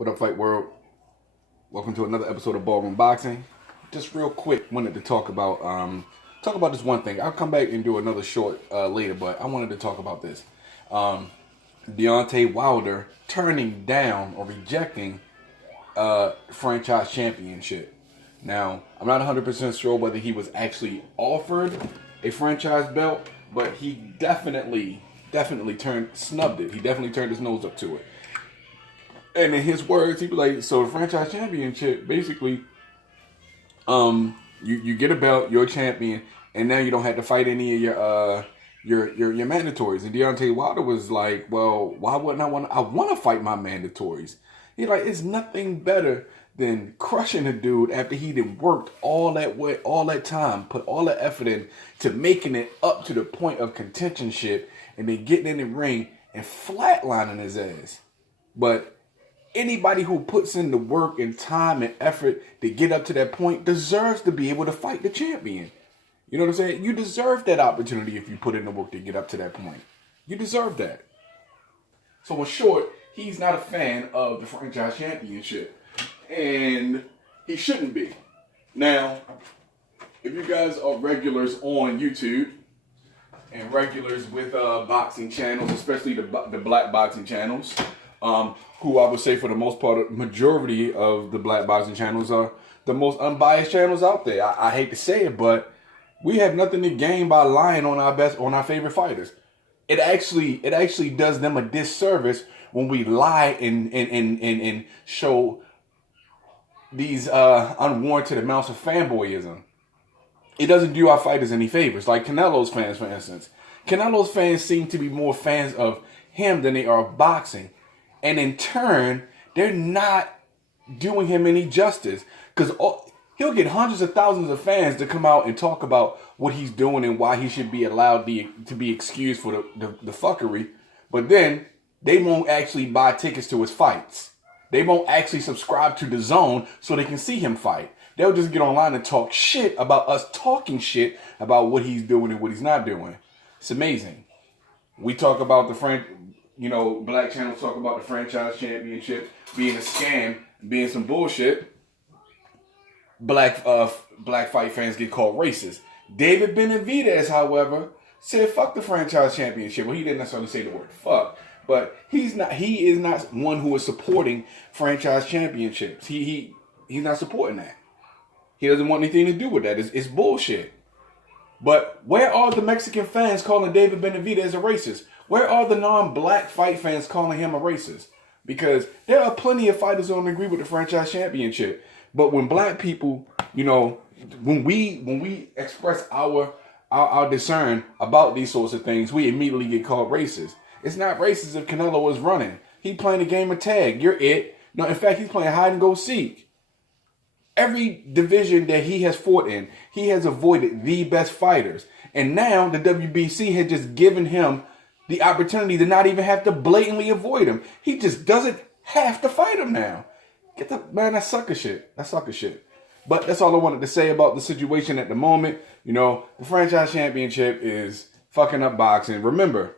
What up, Fight World? Welcome to another episode of Ballroom Boxing. Just real quick, wanted to talk about this one thing. I'll come back and do another short later, but I wanted to talk about this. Deontay Wilder turning down or rejecting franchise championship. Now, I'm not 100% sure whether he was actually offered a franchise belt, but he definitely snubbed it. He definitely turned his nose up to it. And in his words, he was like, so the franchise championship, basically, you get a belt, you're a champion, and now you don't have to fight any of your mandatories. And Deontay Wilder was like, well, why wouldn't I want to fight my mandatories. He's like, it's nothing better than crushing a dude after he done worked all that way, all that time, put all that effort in to making it up to the point of contentionship, and then getting in the ring and flatlining his ass. But anybody who puts in the work and time and effort to get up to that point deserves to be able to fight the champion. You know what I'm saying? You deserve that opportunity if you put in the work to get up to that point. You deserve that. So in short, he's not a fan of the franchise championship. And he shouldn't be. Now, if you guys are regulars on YouTube and regulars with boxing channels, especially the black boxing channels, who I would say for the most part, majority of the black boxing channels are the most unbiased channels out there. I hate to say it, but we have nothing to gain by lying on our favorite fighters. It actually does them a disservice when we lie and show these unwarranted amounts of fanboyism. It doesn't do our fighters any favors. Like Canelo's fans, for instance. Canelo's fans seem to be more fans of him than they are of boxing. And in turn, they're not doing him any justice. Because he'll get hundreds of thousands of fans to come out and talk about what he's doing and why he should be allowed to be excused for the fuckery. But then, they won't actually buy tickets to his fights. They won't actually subscribe to DAZN so they can see him fight. They'll just get online and talk shit about us talking shit about what he's doing and what he's not doing. It's amazing. We talk about black channels talk about the franchise championship being a scam, being some bullshit. Black fight fans get called racist. David Benavidez, however, said fuck the franchise championship. Well, he didn't necessarily say the word fuck. But he is not one who is supporting franchise championships. He's not supporting that. He doesn't want anything to do with that. It's bullshit. But where are the Mexican fans calling David Benavidez a racist? Where are the non-black fight fans calling him a racist? Because there are plenty of fighters who don't agree with the franchise championship. But when black people, when we express our discern about these sorts of things, we immediately get called racist. It's not racist if Canelo is running. He playing a game of tag. You're it. No, in fact, he's playing hide and go seek. Every division that he has fought in, he has avoided the best fighters. And now the WBC had just given him the opportunity to not even have to blatantly avoid him. He just doesn't have to fight him now. That's sucker shit. That's sucker shit. But that's all I wanted to say about the situation at the moment. The franchise championship is fucking up boxing. Remember,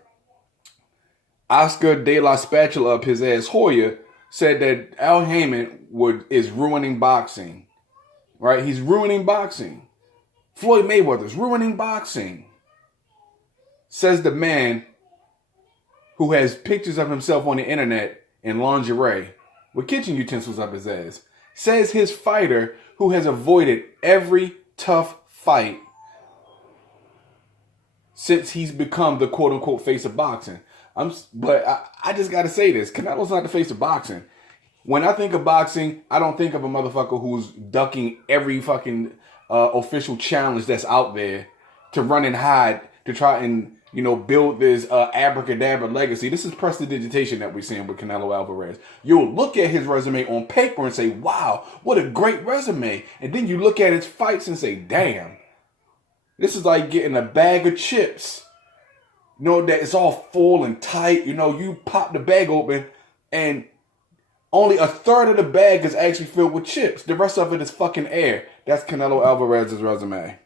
Oscar de la Spatula up his ass Hoyer said that Al Heyman is ruining boxing. Right? He's ruining boxing. Floyd Mayweather's ruining boxing. Says the man who has pictures of himself on the internet in lingerie with kitchen utensils up his ass. Says his fighter who has avoided every tough fight since he's become the quote-unquote face of boxing. But I just got to say this. Canelo's not the face of boxing. When I think of boxing, I don't think of a motherfucker who's ducking every fucking official challenge that's out there to run and hide to try and, build this abracadabra legacy. This is prestidigitation that we're seeing with Canelo Alvarez. You'll look at his resume on paper and say, wow, what a great resume. And then you look at his fights and say, damn, this is like getting a bag of chips. That it's all full and tight. You pop the bag open and only a third of the bag is actually filled with chips. The rest of it is fucking air. That's Canelo Alvarez's resume.